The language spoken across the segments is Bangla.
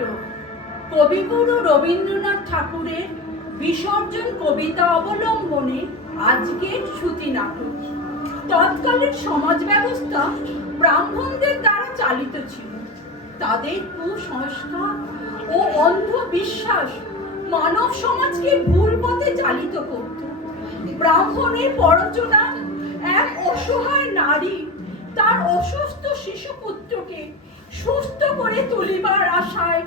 নাটক কবিগুরু রবীন্দ্রনাথ ঠাকুরের বিসর্জন কবিতা অবলম্বনে আজকের শ্রুতি নাটক। তৎকালীন সমাজ ব্যবস্থা ব্রাহ্মণদের দ্বারা চালিত ছিল। তাদের কুসংস্কার ও অন্ধবিশ্বাস মানব সমাজকে ভুল পথে চালিত করত। ব্রাহ্মণের পরচনা এক অসহায় নারী তার অসুস্থ শিশুপুত্রকে সুস্থ করে তুলিবার আশায়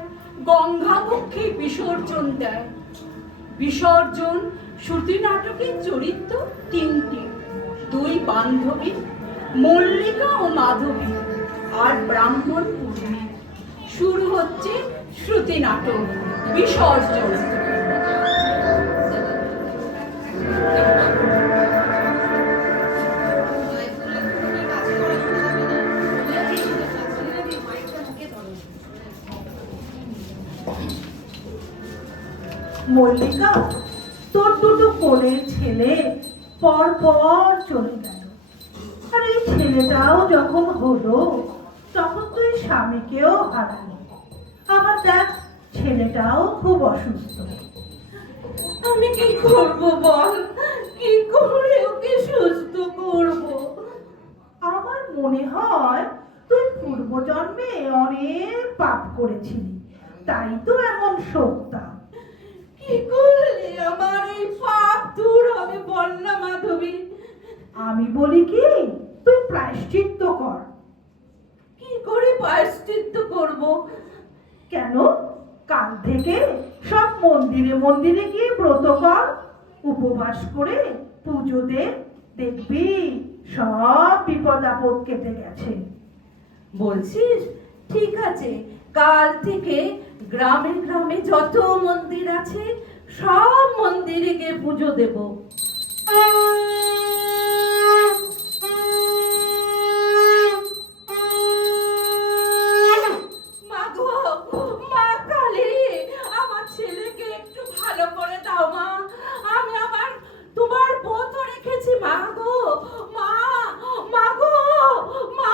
গঙ্গাবক্ষে বিসর্জন দেয়। বিসর্জন শ্রুতি নাটকের চরিত্র তিনটি, দুই বান্ধবী মল্লিকা ও মাধবী আর ব্রাহ্মণ পূর্ণী। শুরু হচ্ছে শ্রুতি নাটক বিসর্জন। মল্লিকা, তোর দুটো কোলের ছেলে পর পর চলে গেল, আর এই ছেলেটাও যখন হলো তখন তুই স্বামীকেও হারালি। আমার দেখ, ছেলেটাও খুব অসুস্থ। আমি কি করব বল? কি করে ওকে সুস্থ করব? আমার মনে হয় তুই পূর্বজন্মে অনেক পাপ করেছিলি, তাই তো এমন শোকটা। কি করলে আমার এই পাপ দূর হবে বল না মাধবী? আমি বলি কি, তুই প্রায়শ্চিত্ত কর। কি করে প্রায়শ্চিত্ত করব? কেন, কাল থেকে সব মন্দিরে মন্দিরে গিয়ে ব্রত কর, উপবাস করে পুজো দে, দেখবি সব বিপদ আপদ কেটে গেছে। বলছিস? ঠিক আছে, কাল থেকে গ্রামে গ্রামে যত মন্দির আছে সব মন্দিরে গিয়ে পুজো দেব। মা গো, মা কালী, আমার ছেলেকে একটু ভালো করে দাও মা। আমি আবার তোমার ব্রত রেখেছি মা গো। মা, মা গো, মা।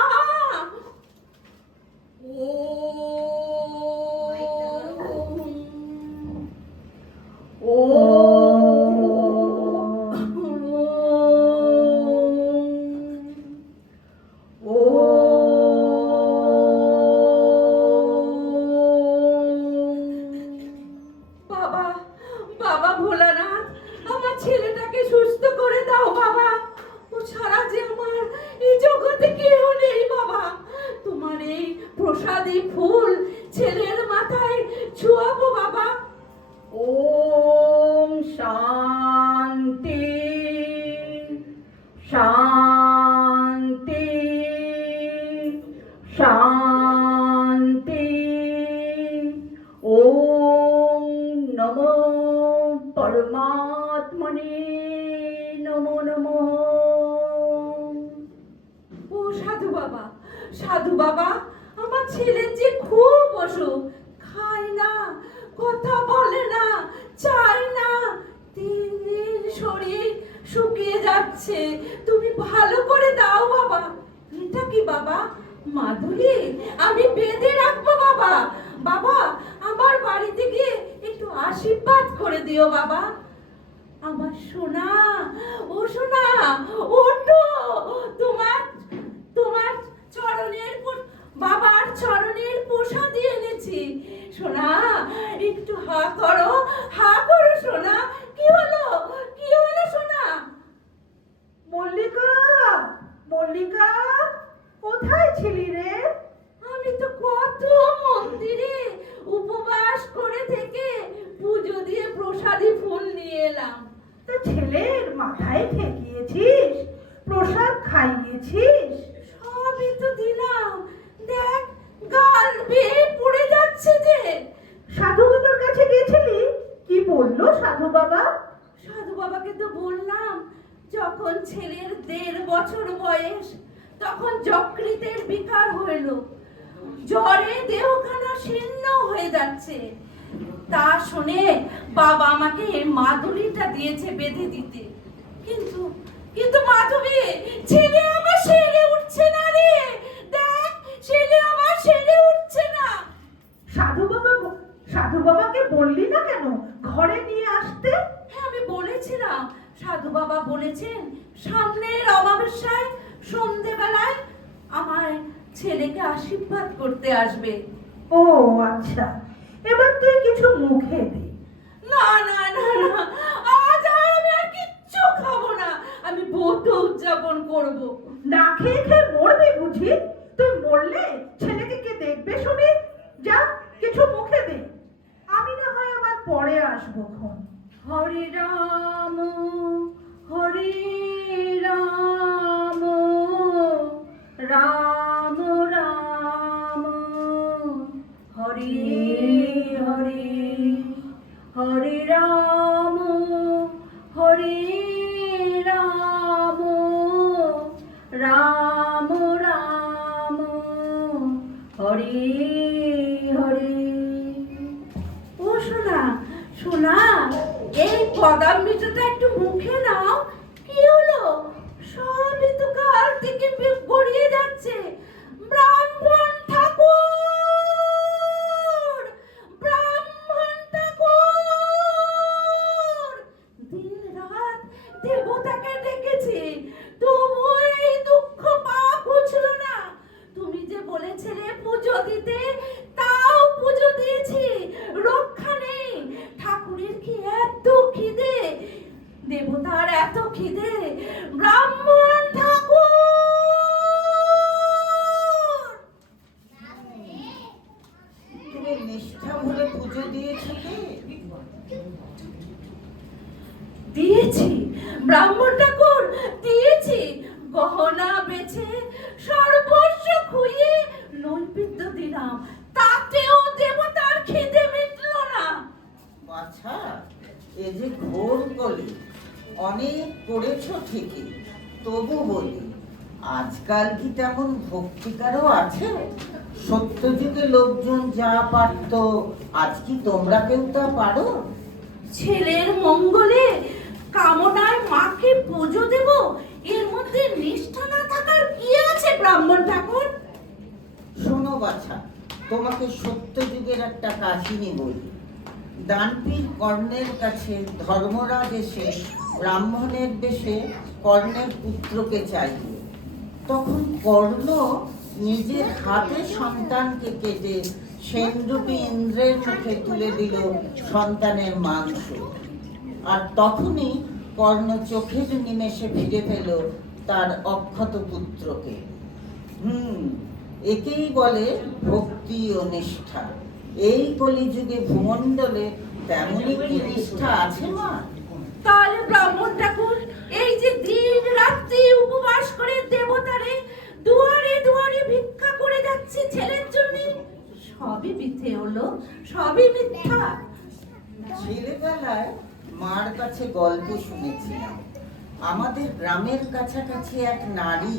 বাবা, বাবা ভোলানাথ, আমার ছেলেটাকে সুস্থ করে দাও বাবা। ও ছাড়া যে আমার এই জগতে কেউ নেই বাবা। তোমার এই প্রসাদী ফুল ছেলের মাথায় ছোঁয়াবো বাবা। ওম শান্তি শান্তি শান্তি। ওম নমো পরমাত্মনে নমো নমঃ। ও সাধু বাবা, সাধু বাবা, আমার ছেলের যে খুব অসুখ, খায় না, কথা বলে না, চায় না, দিন দিন শরীর শুকিয়ে যাচ্ছে, তুমি ভালো করে দাও বাবা। এটা কি বাবা? মাধুরী, আমি বেঁধে রাখবো বাবা। বাবা, আমার বাড়িতে গিয়ে একটু আশীর্বাদ করে দিও বাবা। আমার সোনা, ও সোনা, ওঠো। তোমার তোমার চরণের বাবার চরণের প্রসাদ এনেছি। সোনা, একটু হা করো, হা করো সোনা। কি হলো, কি হলো সোনা? মল্লিকা, মল্লিকা, কোথায় ছিলি রে? আমি তো কত মন্দিরে উপবাস করে থেকে পুজো দিয়ে প্রসাদী ফুল নিয়ে এলাম। তা ছেলের মাথায় ঠেকিয়েছিস, প্রসাদ খাইয়েছিস? সবই তো দিলাম, দেখ গাল বেয়ে পড়ে যাচ্ছে যে। সাধু বাবার কাছে গেছিলি? কি বললো সাধু বাবা? সাধু বাবাকে তো বললাম, যখন ছেলের 1.5 বছর বয়স তখন যকৃতের বিকার হইল, জ্বরে দেহখানা শীর্ণ হয়ে যাচ্ছে। তা শুনে বাবা আমাকে মাদুলিটা দিয়েছে বেঁধে দিতে। কিন্তু কিন্তু মাধবী, ছেলে আমার সেরে উঠছে না রে। দেখ, ছেলে আমার সেরে উঠছে না। সাধু বাবা বাবাকে বললি না কেন ঘরে নিয়ে আসতে? হ্যাঁ, আমি বলেছিলাম, সাধু বাবা বলেছেন সামনের অমাবস্যায় সন্ধেবেলায় আমার ছেলেকে আশীর্বাদ করতে আসবে। ও আচ্ছা, এবার তুই কিছু মুখে দে। না না না না, আজ আর আমি আর কিচ্ছু খাবো না, আমি ব্রত উদযাপন করবো। না খেয়ে খেয়ে মরবি বুঝি? তুই মরলে ছেলেকে কে দেখবে শুনি? যা কিছু মুখে দে, আমি না হয় আবার পরে আসবো খন। হরে রাম হরে রাম রাম রাম হরে হরে, হরে রাম হরে রাম রাম রাম হরে হরে। ও সোনা, সোনা, এই বাদাম মিঠাটা একটু মুখে নাও। কি হলো? সবই তো কাল থেকে গড়িয়ে যাচ্ছে। ব্রাহ্মণ ঠাকুর, ব্রাহ্মণ ঠাকুর, দিন রাত দেবতাকে ডেকেছি, তবু এই দুঃখ পা বুঝলো না। তুমি যে বলেছিলে পুজো দিতে, তাও পুজো দিয়েছি, রক্ষা নেই। ঠাকুরের কি এত খিদে, দেবতার এত খিদে। ব্রাহ্মণ ঠাকুর, তুমি নিষ্ঠা ভরে পুজো দিয়েছো কি? দিয়েছি ব্রাহ্মণ ঠাকুর, দিয়েছি। গহনা বেচে সর্বস্ব খুইয়ে নৈবেদ্য দিলাম, তাতেও দেবতার খিদে মিটলো না। বাছা, এ যে ঘোর কলি, অনেক করেছো ঠিকই, তবু বলি আজকাল কি তেমন ভক্তিকারও আছে? সত্যযুগে লোকজন যা পারত, আজ কি তোমরা কেউ তা পারো? ছেলের মঙ্গলে কামনায় মাকে পুজো দেব, এর মধ্যে নিষ্ঠা না থাকার কি আছে ব্রাহ্মণ ঠাকুর? শোনো বাছা, তোমাকে সত্যযুগের একটা কাহিনী বলি। দানবীর কর্ণের কাছে ধর্মরাজ এসে ব্রাহ্মণের বেশে কর্ণের পুত্রকে চাইল। তখন কর্ণ নিজের হাতে সন্তানকে কেটে সেনরূপী ইন্দ্রের মুখে তুলে দিল সন্তানের মাংস। আর তখনই কর্ণ চোখের নিমেষে ফিরে পেল তার অক্ষত পুত্রকে। একেই বলে ভক্তি ও নিষ্ঠা। এই কলিযুগে ভূমণ্ডলে তেমনই কি নিষ্ঠা আছে মা? তাহলে ব্রাহ্মণ ঠাকুর এই যে দিন রাত্রি উপবাস করে দেবতারে দুয়ারে দুয়ারে ভিক্ষা করে যাচ্ছে ছেলের জন্য, সবই মিথ্যে হলো, সবই মিথ্যা। ছেলেবেলায় মার কাছে গল্প শুনেছিলাম, আমাদের গ্রামের কাছাকাছি এক নারী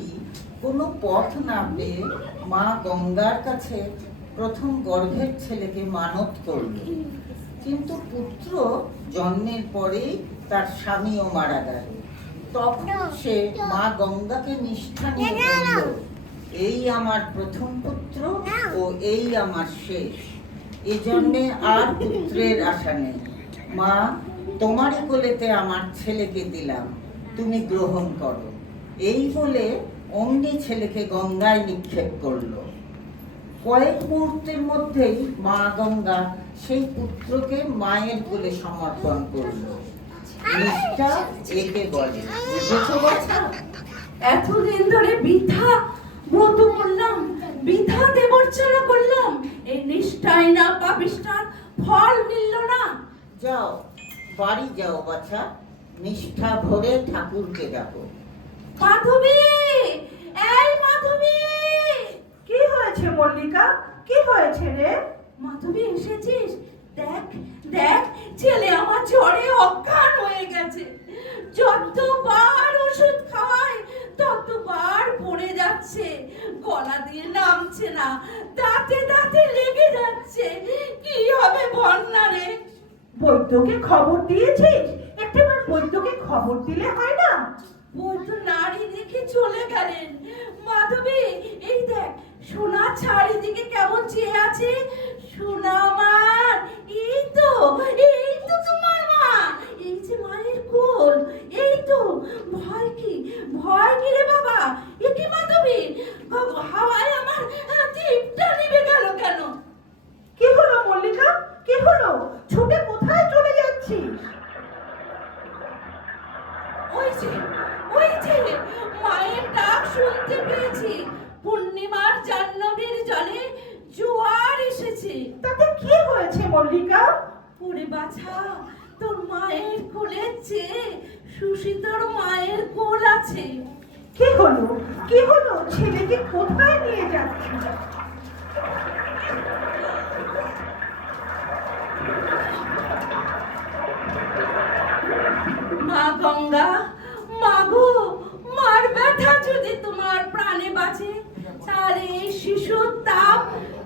কোনো পথ না পেয়ে মা গঙ্গার কাছে প্রথম গর্ভের ছেলেকে মানত করল। কিন্তু পুত্র জন্মের পরেই তার স্বামীও মারা গেল। তখন সে মা গঙ্গাকে নিষ্ঠা নিয়ে বলল, এই আমার প্রথম পুত্র ও এই আমার শেষ, এ জন্মে আর পুত্রের আশা নেই। মা, তোমারই কোলেতে আমার ছেলেকে দিলাম, তুমি গ্রহণ করো। এই বলে অমনি ছেলেকে গঙ্গায় নিক্ষেপ করলো। কয়েক মুহূর্তের মধ্যেই মা গঙ্গা সেই পুত্রকে মায়ের কোলে সমর্পণ করলো। নিষ্ঠা একে বলে, বুঝেছো বাছা? এতদিন ধরে বৃথা ব্রত করলাম, বৃথা দেবর্চনা করলাম, এই নিষ্ঠাই না পাপিষ্ঠার ফল মিলল না। যাও বাড়ি যাও বাছা, নিষ্ঠা ভরে ঠাকুরকে ডাকো। মাধবী, এই মাধবী, কি হয়েছে মল্লিকা? কি হয়েছে রে? মাধবী এসেছিস? দেখ দেখ, ছেলে আমার জ্বরে অজ্ঞান হয়ে গেছে। যতবার ওষুধ খাওয়াই ততবার পড়ে যাচ্ছে, গলা দিয়ে নামছে না, দাঁতে দাঁতে লেগে যাচ্ছে। কি হবে বন্যা রে? বৈদ্যকে খবর দিয়েছিস? একটাবার বৈদ্যকে খবর দিলে হয় না? বৈদ্য নারী দেখে চলে গেলেন। মাধবী, এই দেখ সোনা চারিদিকে কেমন চেয়ে আছে, শোনা আমার, এই তো তোমার মা, এই যে মায়ের কোল, এই তো। ভয় কি রে বাবা? এ কি মাধবী, হাওয়ায় আমার জিভটা নিভে গেল কেন? কি হলো মল্লিকা, কি হলো? ছুটে কোথায় চলে যাচ্ছিস? ওই যে মায়ের ডাক শুনতে পেয়েছি। পূর্ণিমার জাহ্নবীর জলে জোয়ার এসেছে। তাতে কি হয়েছে মল্লিকা? ওরে বাছা, তোর মায়ের কোলের চেয়ে সুশীতর মায়ের কোল আছে। কি হলো, কি হলো? ছেলেকে কোথায় নিয়ে যাচ্ছিস? মা গঙ্গা, মা গো, মার ব্যথা যদি তোমার প্রাণে বাঁচে, তাহলে এই শিশুর তাপ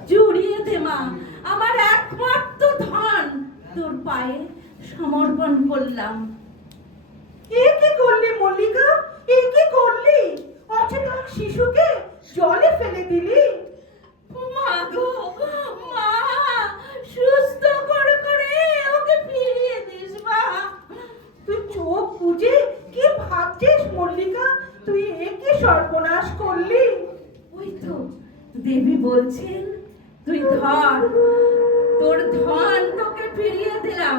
জুড়িয়ে দে মা। আমার একমাত্র ধন তোর পায়ে সমর্পণ করলাম। এ কি করলি মল্লিকা, এ কি করলি? অচেতন শিশুকে জলে ফেলে দিলি? মা গো, মা, সুস্থ করে ওকে ফিরিয়ে দিস মা। তুই চোখ বুঝে কি ভাবছিস মল্লিকা? তুই এ কি সর্বনাশ করলি? ওই তো দেবী বলছেন, তুই ধর, তোর ধন তোকে ফিরিয়ে দিলাম।